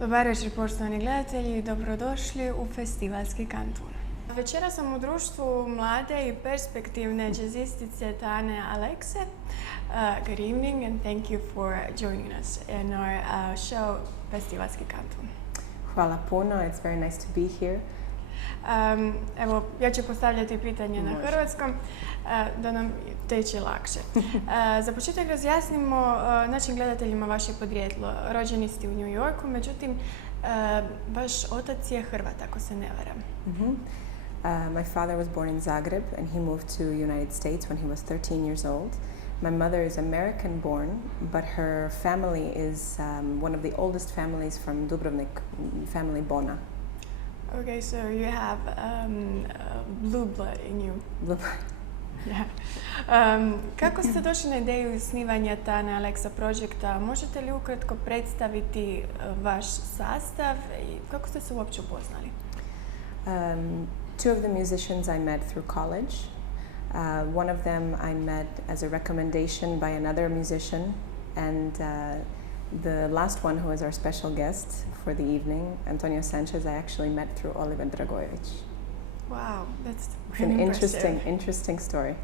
Dobar večer, poštovani gledatelji, dobrodošli u Festivalski kantun. Večera sam u društvu mlade i perspektivne džezistice Thane Alexe. Good evening and thank you for joining us in our show Festivalski kantun. Hvala puno, it's very nice to be here. Evo, ja ću postavljati pitanje na hrvatskom da nam teče lakše. Za početak razjasnimo našim gledateljima vaše podrijetlo. Rođeni ste u New Yorku, međutim, vaš otac je Hrvat, ako se ne varam. My father was born in Zagreb and he moved to United States when he was 13 years old. My mother is American born, but her family is one of the oldest families from Dubrovnik, family Bona. Okay, so you have blue blood in you. Blue blood. Yeah. Kako ste došli na ideju snimanja Thana Alexa projekta? Možete li ukratko predstaviti vaš sastav i kako ste se uopće upoznali? Two of the musicians I met through college. One of them I met as a recommendation by another musician, and the last one, who is our special guest for the evening, Antonio Sanchez, I actually met through Oliver Dragojević. Wow, that's It's an interesting story.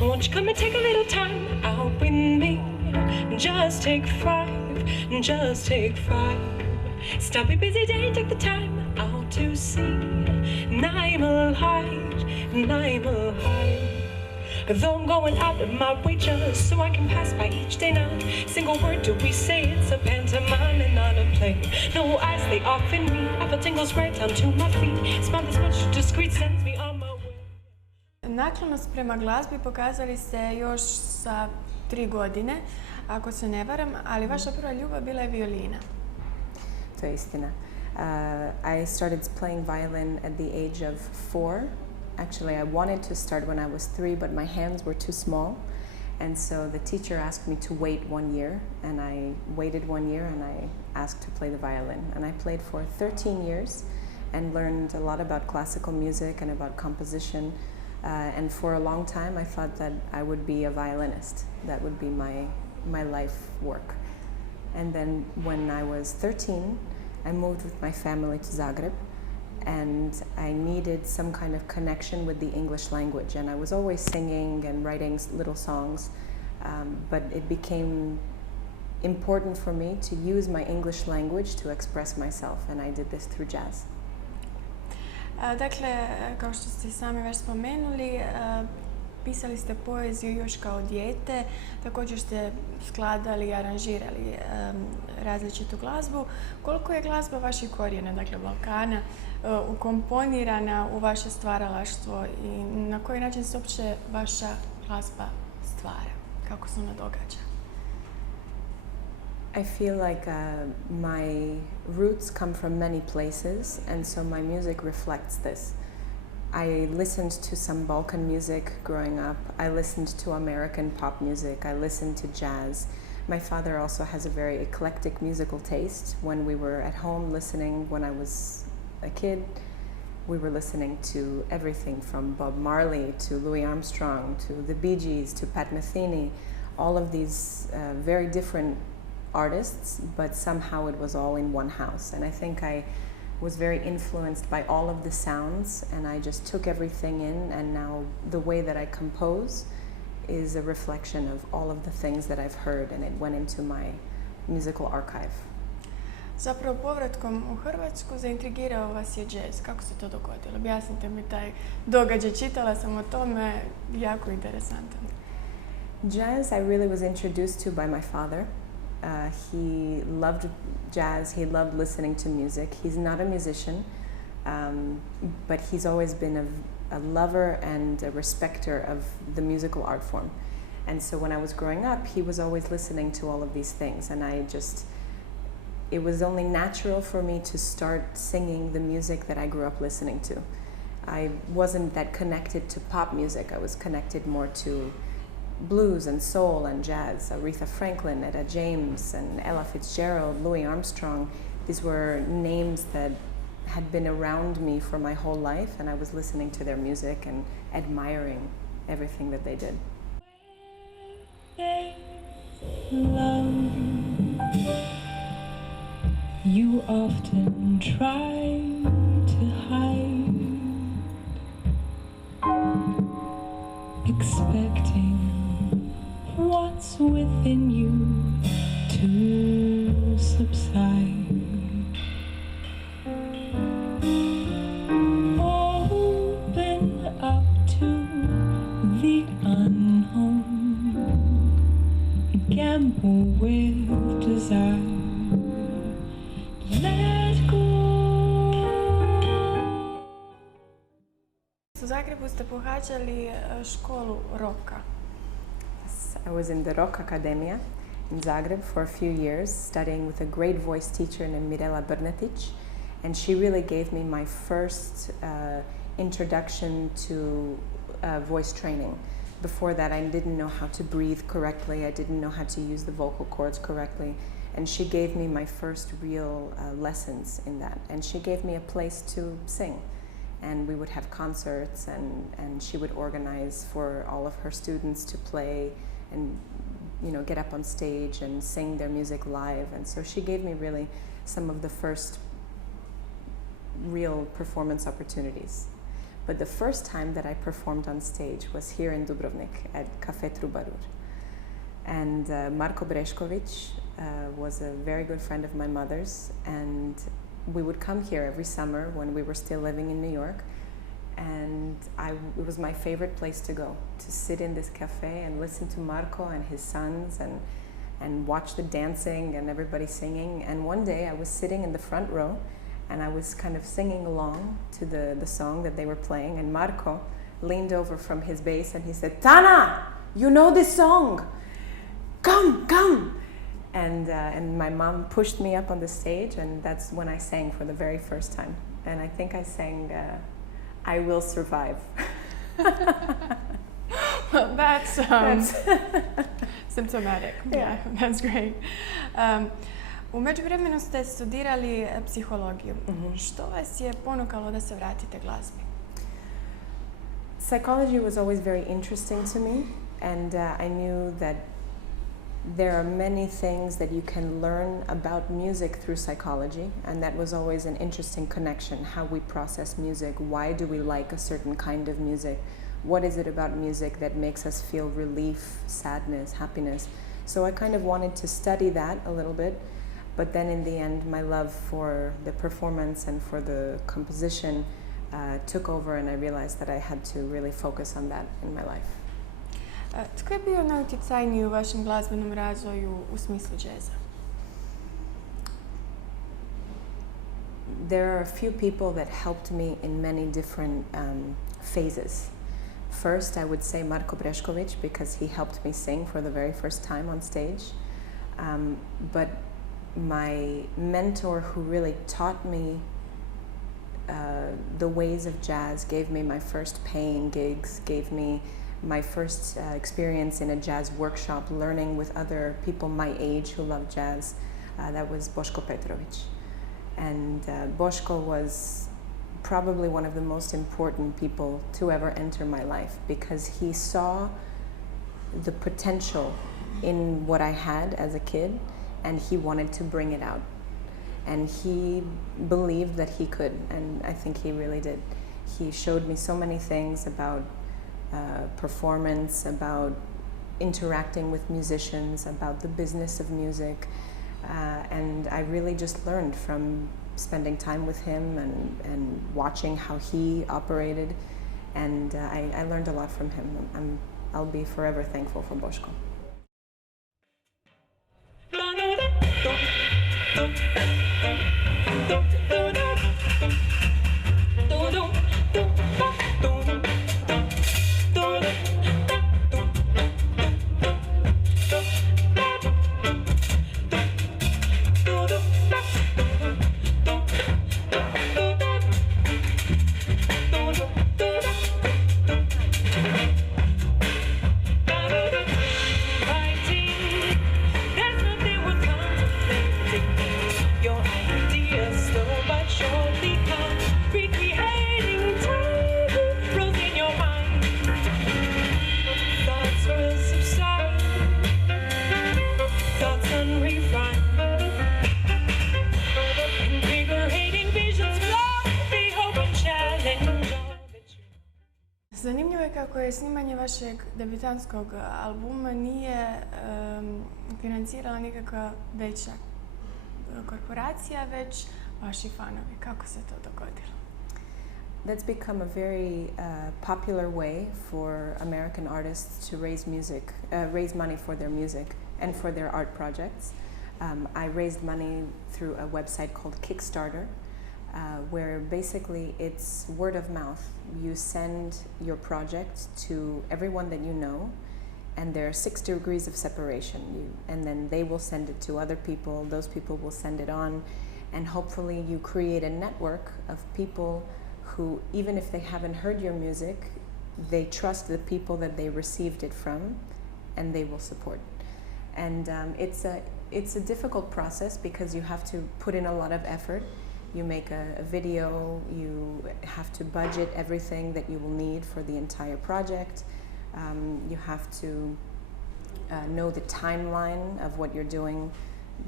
Won't you come and take a little time out with me? Just take five. Stop your busy day and take the time out to see Nimelheit. Though I'm going out of my way just so I can pass by each day, not a single word do we say. It's a pantomime and not a play. No eyes, they often me. I feel tingles right down to my feet. Smile this much discreet sends me on my way. Naklonost prema glazbi pokazali ste još sa 3 godine, ako se ne varam, ali vaša prva ljubav bila je violina. To je istina. I started playing violin at the age of 4. Actually, I wanted to start when I was 3, but my hands were too small. And so the teacher asked me to wait 1 year, and I waited 1 year and I asked to play the violin. And I played for 13 years and learned a lot about classical music and about composition. And for a long time I thought that I would be a violinist. That would be my life work. And then when I was 13, I moved with my family to Zagreb, and I needed some kind of connection with the English language. And I was always singing and writing little songs, but it became important for me to use my English language to express myself, and I did this through jazz. Dakle, kao što ste sami već spomenuli, pisali ste poeziju još kao dijete, također ste skladali i aranžirali različitu glazbu. Koliko je glazba vaših korijena, dakle Balkana, ukomponirana u vaše stvaralaštvo i na koji način se uopće vaša glazba stvara? Kako se ona događa? I feel like my roots come from many places, and so my music reflects this. I listened to some Balkan music growing up. I listened to American pop music. I listened to jazz. My father also has a very eclectic musical taste. When we were at home listening, when I was a kid, we were listening to everything from Bob Marley to Louis Armstrong to the Bee Gees to Pat Metheny, all of these very different artists, but somehow it was all in one house. And I think I was very influenced by all of the sounds, and I just took everything in, and now the way that I compose is a reflection of all of the things that I've heard, and it went into my musical archive. Zapravo, povratkom u Hrvatsku zaintrigirao vas je jazz. Kako se to dogodilo? Objasnite mi taj događaj. Čitala sam o tome, jako interesantan. Jazz I really was introduced to by my father. He loved jazz, he loved listening to music. He's not a musician, but he's always been a lover and a respecter of the musical art form. And so when I was growing up, he was always listening to all of these things, and I just it was only natural for me to start singing the music that I grew up listening to. I wasn't that connected to pop music. I was connected more to blues and soul and jazz. Aretha Franklin, Etta James, and Ella Fitzgerald, Louis Armstrong. These were names that had been around me for my whole life, and I was listening to their music and admiring everything that they did. Love, you often try to hide, expecting what's within you to subside. Open up to the unknown, gamble with desire, let go. U Zagrebu ste pohađali školu roka. I was in the Rock Academia in Zagreb for a few years, studying with a great voice teacher named Mirela Brnetić, and she really gave me my first introduction to voice training. Before that, I didn't know how to breathe correctly, I didn't know how to use the vocal cords correctly, and she gave me my first real lessons in that. And she gave me a place to sing, and we would have concerts, and she would organize for all of her students to play and, you know, get up on stage and sing their music live. And so she gave me really some of the first real performance opportunities. But the first time that I performed on stage was here in Dubrovnik at Café Trubarur. And Marko Brešković was a very good friend of my mother's, and we would come here every summer when we were still living in New York. And it was my favorite place to go, to sit in this cafe and listen to Marko and his sons and watch the dancing and everybody singing. And one day I was sitting in the front row and I was kind of singing along to the song that they were playing, and Marko leaned over from his bass and he said, "Thana, you know this song, come, come." And my mom pushed me up on the stage, and that's when I sang for the very first time. And I think I sang I Will Survive. Well, that's symptomatic. Yeah, that's great. U međuvremenu ste studirali psihologiju. Što vas je ponukalo da se vratite glazbi? Psychology was always very interesting to me, and I knew that there are many things that you can learn about music through psychology, and that was always an interesting connection, how we process music, why do we like a certain kind of music, what is it about music that makes us feel relief, sadness, happiness. So I kind of wanted to study that a little bit, but then in the end my love for the performance and for the composition took over, and I realized that I had to really focus on that in my life. Tko je bio najutjecajniji u vašem glazbenom razvoju u smislu džeza? There are a few people that helped me in many different phases. First, I would say Marko Brešković, because he helped me sing for the very first time on stage. But my mentor, who really taught me the ways of jazz, gave me my first paying gigs, gave me my first experience in a jazz workshop, learning with other people my age who love jazz. That was Boško Petrović. And Boško was probably one of the most important people to ever enter my life, because he saw the potential in what I had as a kid, and he wanted to bring it out. And he believed that he could, and I think he really did. He showed me so many things about performance, about interacting with musicians, about the business of music, and I really just learned from spending time with him and watching how he operated, and I learned a lot from him. I'll be forever thankful for Boško. je snimanje vašeg debitanskog albuma nije financirala nikakva veća korporacija, već vaši fanovi. Kako se to dogodilo? That's become a very popular way for American artists to raise money for their music and for their art projects. I raised money through a website called Kickstarter, where basically it's word of mouth. You send your project to everyone that you know, and there are 6 degrees of separation. And then they will send it to other people, those people will send it on, and hopefully you create a network of people who, even if they haven't heard your music, they trust the people that they received it from, and they will support. And it's a difficult process because you have to put in a lot of effort. You make a video, you have to budget everything that you will need for the entire project. You have to know the timeline of what you're doing,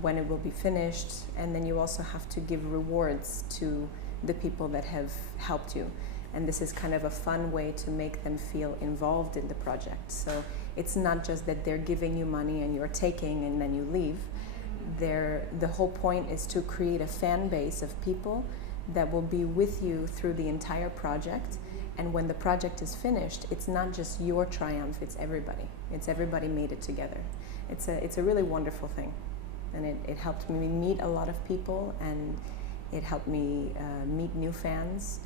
when it will be finished, and then you also have to give rewards to the people that have helped you. And this is kind of a fun way to make them feel involved in the project. So it's not just that they're giving you money and you're taking and then you leave. The whole point is to create a fan base of people that will be with you through the entire project. And when the project is finished, it's not just your triumph, it's everybody. It's everybody made it together. It's a really wonderful thing. And it helped me meet a lot of people, and it helped me meet new fans,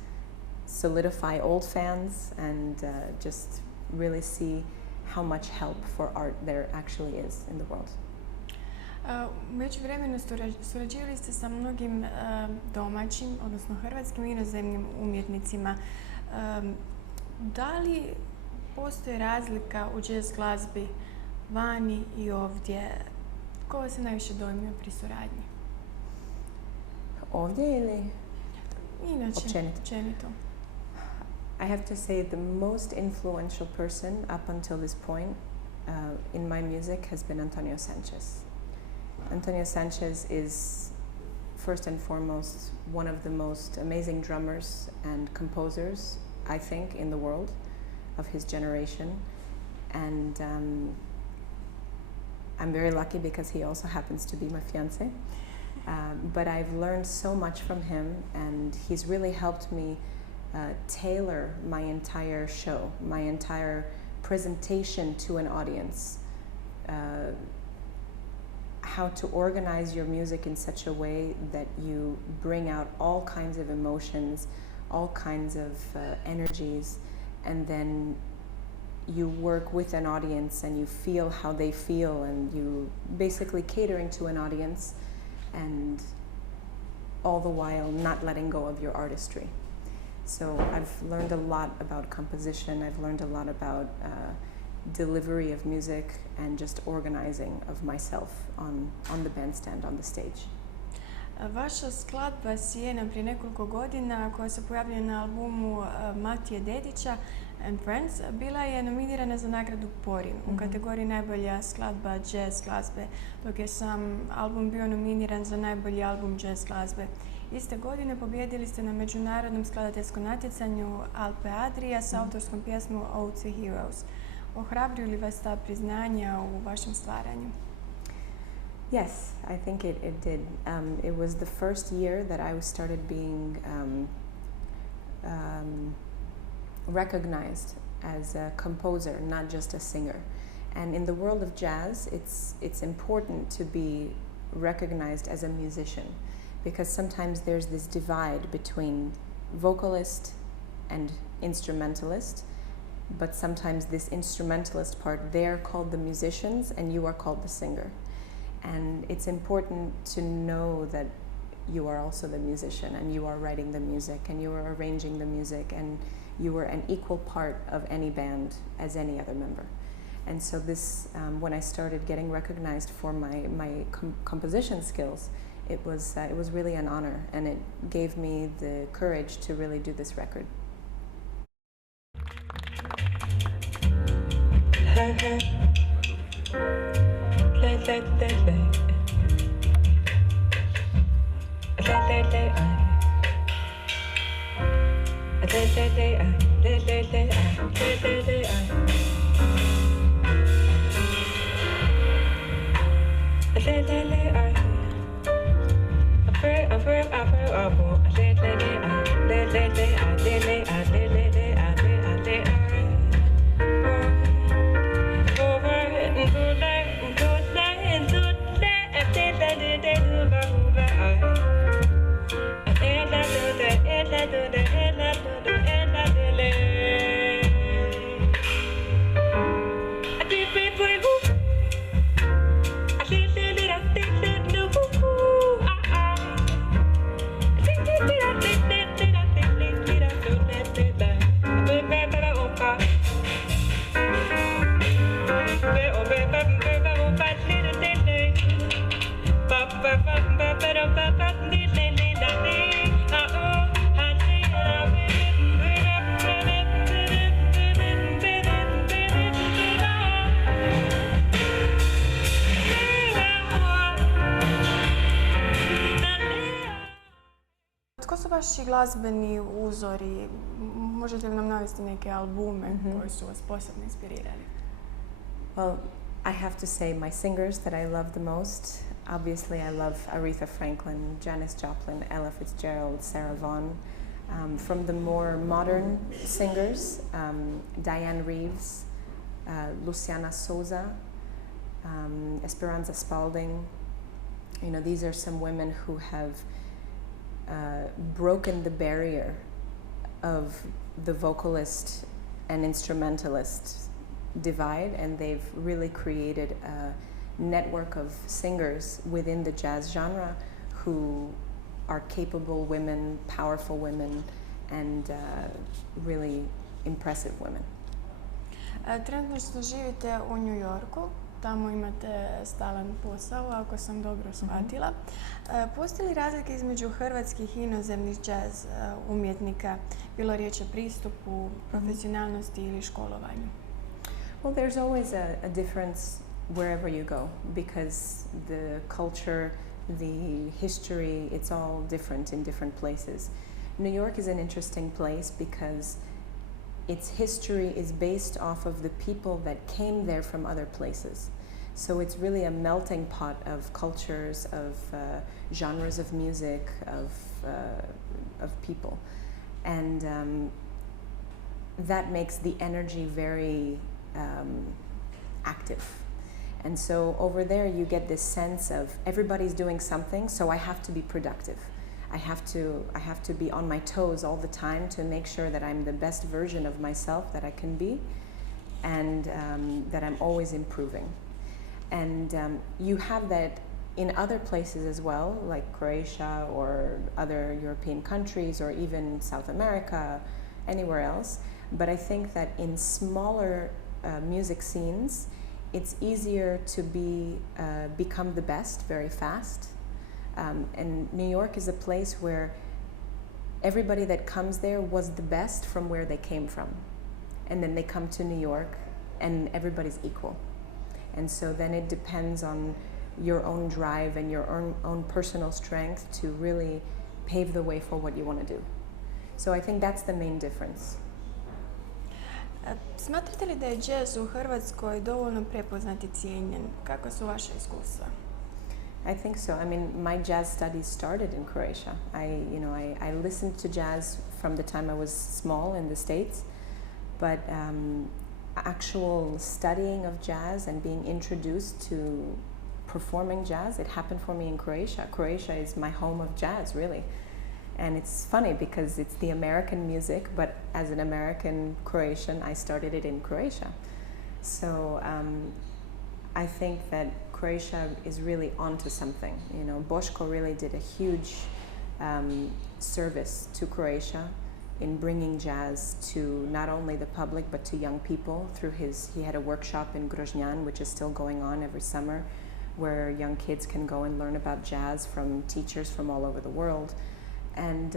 solidify old fans, and just really see how much help for art there actually is in the world. U međuvremenu surađivali ste sa mnogim domaćim, odnosno hrvatskim i inozemnim umjetnicima. Da li postoji razlika u jazz glazbi vani i ovdje? Ko vas je najviše dojmio pri suradnji? Ovdje ili Inače, općenito. I have to say the most influential person up until this point in my music has been Antonio Sanchez. Antonio Sanchez is first and foremost one of the most amazing drummers and composers, I think, in the world of his generation. And I'm very lucky because he also happens to be my fiancé. But I've learned so much from him, and he's really helped me tailor my entire show, my entire presentation to an audience. How to organize your music in such a way that you bring out all kinds of emotions, all kinds of energies, and then you work with an audience and you feel how they feel, and you basically catering to an audience, and all the while not letting go of your artistry. So I've learned a lot about composition, I've learned a lot about delivery of music and just organizing of myself on the bandstand, on the stage. Vaša skladba Sijena prije nekoliko godina, koja se pojavljuje na albumu Matije Dedića and Friends, bila je nominirana za nagradu Porin u kategoriji najbolja skladba jazz glazbe, dok je sam album bio nominiran za najbolji album jazz glazbe. Iste godine pobijedili ste na međunarodnom skladateljskom natjecanju ep.3 s autorskom pjesmom Ode to Heroes. Ohrabruju li vas ta priznanja u vašem stvaranju? Yes, I think it did. It was the first year that I started being recognized as a composer, not just a singer. And in the world of jazz, it's important to be recognized as a musician, because sometimes there's this divide between vocalist and instrumentalist, but sometimes this instrumentalist part, they're called the musicians and you are called the singer. And it's important to know that you are also the musician, and you are writing the music, and you are arranging the music, and you are an equal part of any band as any other member. And so this, when I started getting recognized for my composition skills, it was really an honor, and it gave me the courage to really do this record. Tko su vaši glazbeni uzori? Možete li nam navesti neke albume koji su vas posebno inspirirali? Well, I have to say my singers that I love the most. Obviously, I love Aretha Franklin, Janis Joplin, Ella Fitzgerald, Sarah Vaughan. From the more modern singers, Diane Reeves, Luciana Souza, Esperanza Spalding. You know, these are some women who have broken the barrier of the vocalist and instrumentalist divide, and they've really created a network of singers within the jazz genre who are capable women, powerful women, and really impressive women. Trenutno živite u New Yorku, tamo imate stalan posao, ako sam dobro shvatila. Postoji li razlike između hrvatskih i inozemnih jazz umjetnika, bilo riječ o pristupu, profesionalnosti ili školovanju? Well, there's always a difference wherever you go, because the culture, the history, it's all different in different places. New York is an interesting place because its history is based off of the people that came there from other places. So it's really a melting pot of cultures, of genres of music, of people. And that makes the energy very active. And so over there you get this sense of everybody's doing something, so I have to be productive. I have to be on my toes all the time to make sure that I'm the best version of myself that I can be, and that I'm always improving. And you have that in other places as well, like Croatia or other European countries, or even South America, anywhere else. But I think that in smaller music scenes, it's easier to become the best very fast. And New York is a place where everybody that comes there was the best from where they came from. And then they come to New York and everybody's equal. And so then it depends on your own drive and your own personal strength to really pave the way for what you want to do. So I think that's the main difference. Smatrate li da je jazz u Hrvatskoj dovoljno prepoznat i cijenjen? Kako su vaše iskustva? I think so. I mean, my jazz studies started in Croatia. I listened to jazz from the time I was small in the States, but actual studying of jazz and being introduced to performing jazz, it happened for me in Croatia. Croatia is my home of jazz, really. And it's funny because it's the American music, but as an American Croatian, I started it in Croatia. So I think that Croatia is really onto something. You know, Boško really did a huge service to Croatia in bringing jazz to not only the public but to young people through he had a workshop in Grožnjan, which is still going on every summer, where young kids can go and learn about jazz from teachers from all over the world. And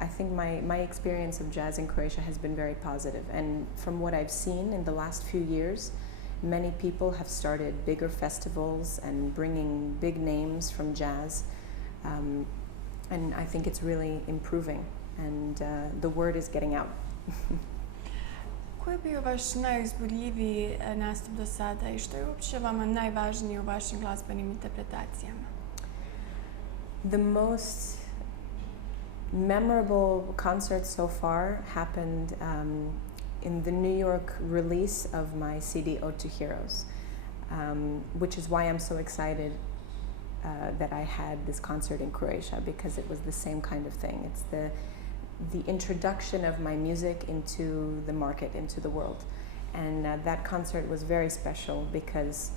I think my experience of jazz in Croatia has been very positive. And from what I've seen in the last few years, many people have started bigger festivals and bringing big names from jazz. And I think it's really improving, and the word is getting out. Koji je bio vaš najuzbudljiviji nastup do sada i što je uopće vama najvažnije u vašim glazbenim interpretacijama? The most memorable concert so far happened in the New York release of my CD Ode to Heroes, which is why I'm so excited that I had this concert in Croatia, because it was the same kind of thing. It's the introduction of my music into the market, into the world. And that concert was very special because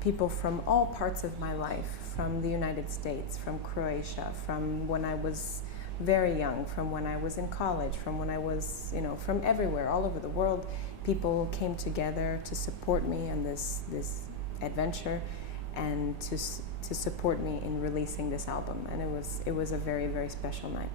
people from all parts of my life, from the United States, from Croatia, from when I was very young, from when I was in college, from when I was, from everywhere, all over the world, people came together to support me in this adventure and to support me in releasing this album. And it was a very, very special night.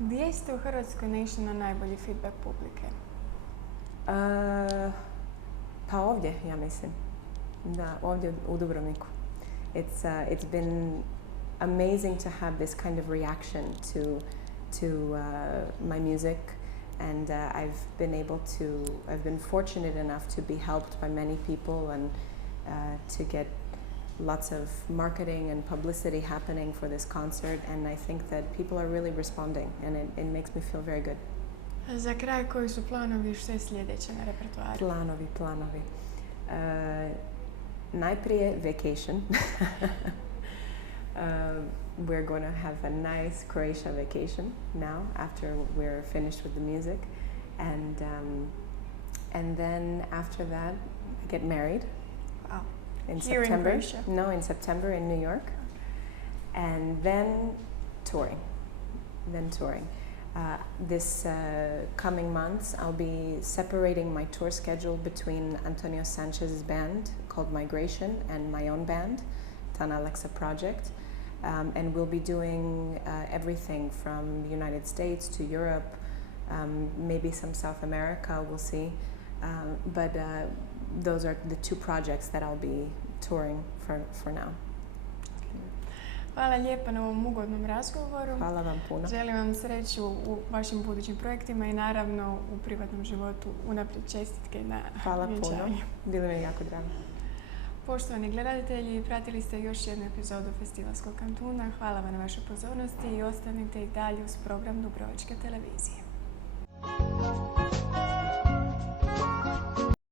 Gdje ste u Hrvatskoj naišli na najbolji feedback publike? Pa ovdje, ja mislim. Da, ovdje u Dubrovniku. It's been amazing to have this kind of reaction to my music, and I've been fortunate enough to be helped by many people and to get lots of marketing and publicity happening for this concert, and I think that people are really responding, and it makes me feel very good. Za kraj, koji su planovi, što je sljedeće na repertoaru? Planovi. Najprije vacation. We're going to have a nice Croatia vacation now after we're finished with the music, and then after that I get married. Wow. In Here September. In Croatia? No, in September in New York. And then touring. This coming months I'll be separating my tour schedule between Antonio Sanchez's band called Migration and my own band, Thana Alexa Pavelić. And we'll be doing everything from the United States to Europe, maybe some South America, we'll see. But those are the two projects that I'll be touring for now. Hvala lijepa na ovom ugodnom razgovoru. Hvala vam puno. Želim vam sreću u vašim budućim projektima i naravno u privatnom životu. Unaprijed čestitke na vjenčanju. Hvala puno. Bilo mi je jako drago. Poštovani gledatelji, pratili ste još jednu epizodu Festivalskog kantuna. Hvala vam na vašoj pozornosti i ostanite i dalje uz program Dubrovačke televizije.